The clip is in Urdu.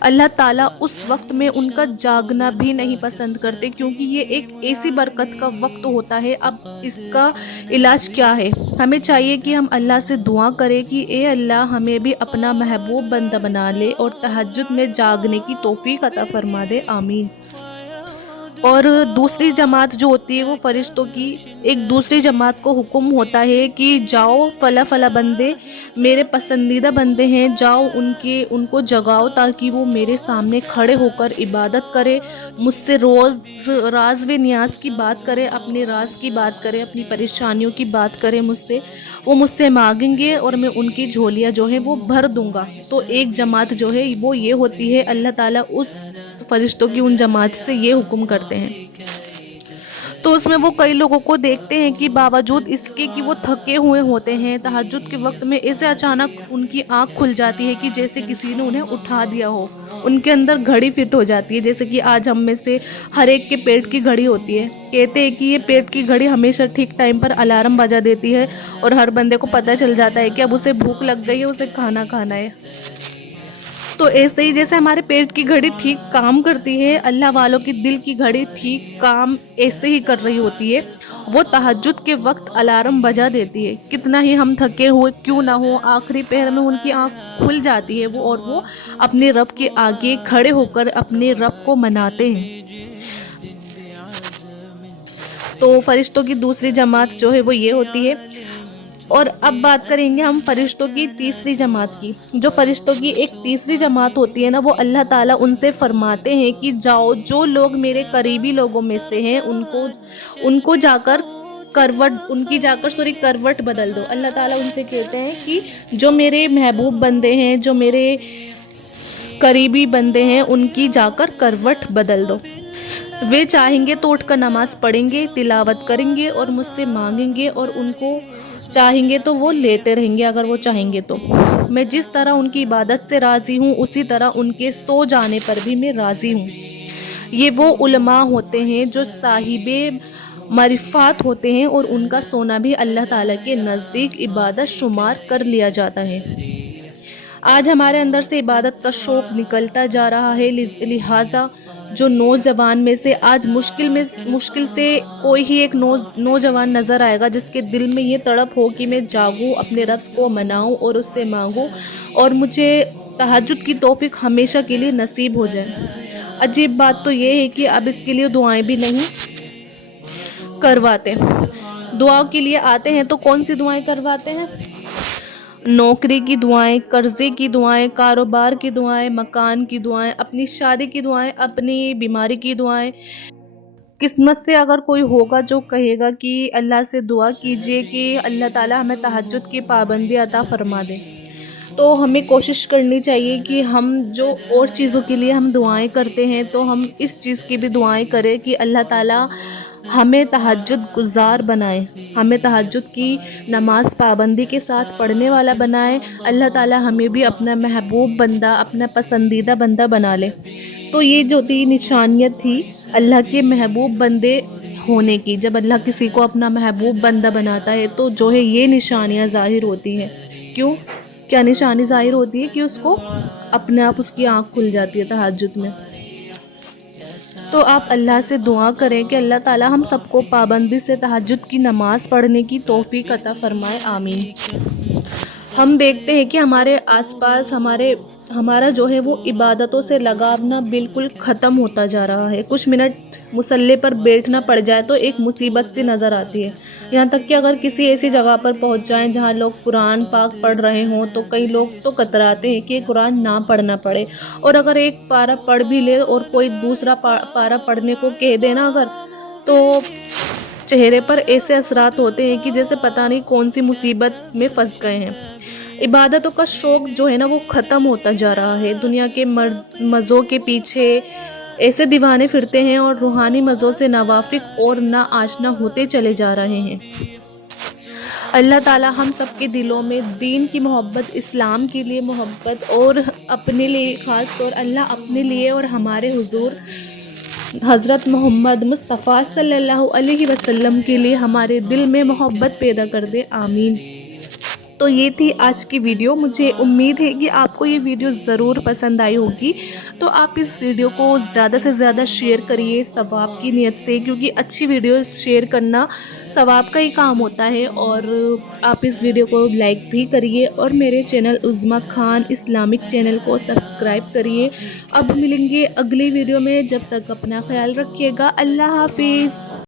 اللہ تعالیٰ اس وقت میں ان کا جاگنا بھی نہیں پسند کرتے، کیونکہ یہ ایک ایسی برکت کا وقت ہوتا ہے۔ اب اس کا علاج کیا ہے؟ ہمیں چاہیے کہ ہم اللہ سے دعا کریں کہ اے اللہ ہمیں بھی اپنا محبوب بندہ بنا لے اور تہجد میں جاگنے کی توفیق عطا فرما دے، آمین۔ اور دوسری جماعت جو ہوتی ہے وہ فرشتوں کی ایک دوسری جماعت کو حکم ہوتا ہے کہ جاؤ فلاں فلاں بندے میرے پسندیدہ بندے ہیں، جاؤ ان کو جگاؤ تاکہ وہ میرے سامنے کھڑے ہو کر عبادت کرے، مجھ سے راز و نیاز کی بات کرے، اپنے راز کی بات کرے، اپنی پریشانیوں کی بات کرے مجھ سے، وہ مجھ سے مانگیں گے اور میں ان کی جھولیاں جو ہیں وہ بھر دوں گا۔ تو ایک جماعت جو ہے وہ یہ ہوتی ہے، اللہ تعالیٰ اس فرشتوں کی ان جماعت سے یہ حکم کرتے ہیں۔ تو اس میں وہ کئی لوگوں کو دیکھتے ہیں کہ باوجود اس کے کہ وہ تھکے ہوئے ہوتے ہیں، تہجد کے وقت میں ایسے اچانک ان کی آنکھ کھل جاتی ہے کہ جیسے کسی نے انہیں اٹھا دیا ہو، ان کے اندر گھڑی فٹ ہو جاتی ہے، جیسے کہ آج ہم میں سے ہر ایک کے پیٹ کی گھڑی ہوتی ہے۔ کہتے ہیں کہ یہ پیٹ کی گھڑی ہمیشہ ٹھیک ٹائم پر الارم بجا دیتی ہے اور ہر بندے کو پتہ چل جاتا ہے کہ اب اسے بھوک لگ گئی ہے، اسے کھانا کھانا ہے۔ تو ایسے ہی جیسے ہمارے پیٹ کی گھڑی ٹھیک کام کرتی ہے، اللہ والوں کی دل کی گھڑی ٹھیک کام ایسے ہی کر رہی ہوتی ہے، وہ تہجد کے وقت الارم بجا دیتی ہے۔ کتنا ہی ہم تھکے ہوئے کیوں نہ ہو، آخری پہر میں ان کی آنکھ کھل جاتی ہے اور وہ اپنے رب کے آگے کھڑے ہو کر اپنے رب کو مناتے ہیں۔ تو فرشتوں کی دوسری جماعت جو ہے وہ یہ ہوتی ہے۔ اور اب بات کریں گے ہم فرشتوں کی تیسری جماعت کی۔ جو فرشتوں کی ایک تیسری جماعت ہوتی ہے نا، وہ اللہ تعالیٰ ان سے فرماتے ہیں کہ جاؤ جو لوگ میرے قریبی لوگوں میں سے ہیں ان کو جا کر کروٹ بدل دو۔ اللہ تعالیٰ ان سے کہتے ہیں کہ جو میرے محبوب بندے ہیں، جو میرے قریبی بندے ہیں، ان کی جا کر کروٹ بدل دو۔ وہ چاہیں گے تو اٹھ کر نماز پڑھیں گے، تلاوت کریں گے اور مجھ سے مانگیں گے، اور ان کو چاہیں گے تو وہ لیتے رہیں گے اگر وہ چاہیں گے تو۔ میں جس طرح ان کی عبادت سے راضی ہوں اسی طرح ان کے سو جانے پر بھی میں راضی ہوں۔ یہ وہ علماء ہوتے ہیں جو صاحب معرفات ہوتے ہیں اور ان کا سونا بھی اللہ تعالیٰ کے نزدیک عبادت شمار کر لیا جاتا ہے۔ آج ہمارے اندر سے عبادت کا شوق نکلتا جا رہا ہے، لہٰذا جو نوجوان میں سے آج مشکل سے کوئی ہی ایک نوجوان نظر آئے گا جس کے دل میں یہ تڑپ ہو کہ میں جاگوں، اپنے رب کو مناؤں اور اس سے مانگوں اور مجھے تہجد کی توفیق ہمیشہ کے لیے نصیب ہو جائے۔ عجیب بات تو یہ ہے کہ اب اس کے لیے دعائیں بھی نہیں کرواتے۔ دعاؤں کے لیے آتے ہیں تو کون سی دعائیں کرواتے ہیں؟ نوکری کی دعائیں، قرضے کی دعائیں، کاروبار کی دعائیں، مکان کی دعائیں، اپنی شادی کی دعائیں، اپنی بیماری کی دعائیں۔ قسمت سے اگر کوئی ہوگا جو کہے گا کہ اللہ سے دعا کیجئے کہ اللہ تعالیٰ ہمیں تہجد کی پابندی عطا فرما دے، تو ہمیں کوشش کرنی چاہیے کہ ہم جو اور چیزوں کے لیے ہم دعائیں کرتے ہیں تو ہم اس چیز کی بھی دعائیں کریں کہ اللہ تعالیٰ ہمیں تہجد گزار بنائے، ہمیں تہجد کی نماز پابندی کے ساتھ پڑھنے والا بنائے، اللہ تعالیٰ ہمیں بھی اپنا محبوب بندہ، اپنا پسندیدہ بندہ بنا لے۔ تو یہ جو تھی نشانیت تھی اللہ کے محبوب بندے ہونے کی۔ جب اللہ کسی کو اپنا محبوب بندہ بناتا ہے تو جو ہے یہ نشانیاں ظاہر ہوتی ہیں۔ کیا نشانی ظاہر ہوتی ہے کہ اس کو اپنے آپ اس کی آنکھ کھل جاتی ہے تہجد میں۔ تو آپ اللہ سے دعا کریں کہ اللہ تعالیٰ ہم سب کو پابندی سے تہجد کی نماز پڑھنے کی توفیق عطا فرمائے، آمین۔ ہم دیکھتے ہیں کہ ہمارے آس پاس ہمارا جو ہے وہ عبادتوں سے لگاؤ بالکل ختم ہوتا جا رہا ہے۔ کچھ منٹ مصلی پر بیٹھنا پڑ جائے تو ایک مصیبت سی نظر آتی ہے، یہاں تک کہ اگر کسی ایسی جگہ پر پہنچ جائیں جہاں لوگ قرآن پاک پڑھ رہے ہوں تو کئی لوگ تو کتراتے ہیں کہ قرآن نہ پڑھنا پڑے، اور اگر ایک پارہ پڑھ بھی لے اور کوئی دوسرا پارہ پڑھنے کو کہہ دینا اگر، تو چہرے پر ایسے اثرات ہوتے ہیں کہ جیسے پتہ نہیں کون سی مصیبت میں پھنس گئے ہیں۔ عبادتوں کا شوق جو ہے نا وہ ختم ہوتا جا رہا ہے۔ دنیا کے مزوں کے پیچھے ایسے دیوانے پھرتے ہیں اور روحانی مزوں سے ناواقف اور نا آشنا ہوتے چلے جا رہے ہیں۔ اللہ تعالیٰ ہم سب کے دلوں میں دین کی محبت، اسلام کے لیے محبت، اور اپنے لیے خاص طور اللہ اپنے لیے اور ہمارے حضور حضرت محمد مصطفیٰ صلی اللہ علیہ وسلم کے لیے ہمارے دل میں محبت پیدا کر دے، آمین۔ تو یہ تھی آج کی ویڈیو. مجھے امید ہے کہ آپ کو یہ ویڈیو ضرور پسند آئی ہوگی. تو آپ اس ویڈیو کو زیادہ سے زیادہ شیئر کریے ثواب کی نیت سے، کیونکہ اچھی ویڈیو شیئر کرنا ثواب کا ہی کام ہوتا ہے. اور آپ اس ویڈیو کو لائک بھی کریے اور میرے چینل عظمیٰ خان اسلامک چینل کو سبسکرائب کریے. اب ملیں گے اگلی ویڈیو میں، جب تک اپنا خیال رکھیے گا. اللہ حافظ.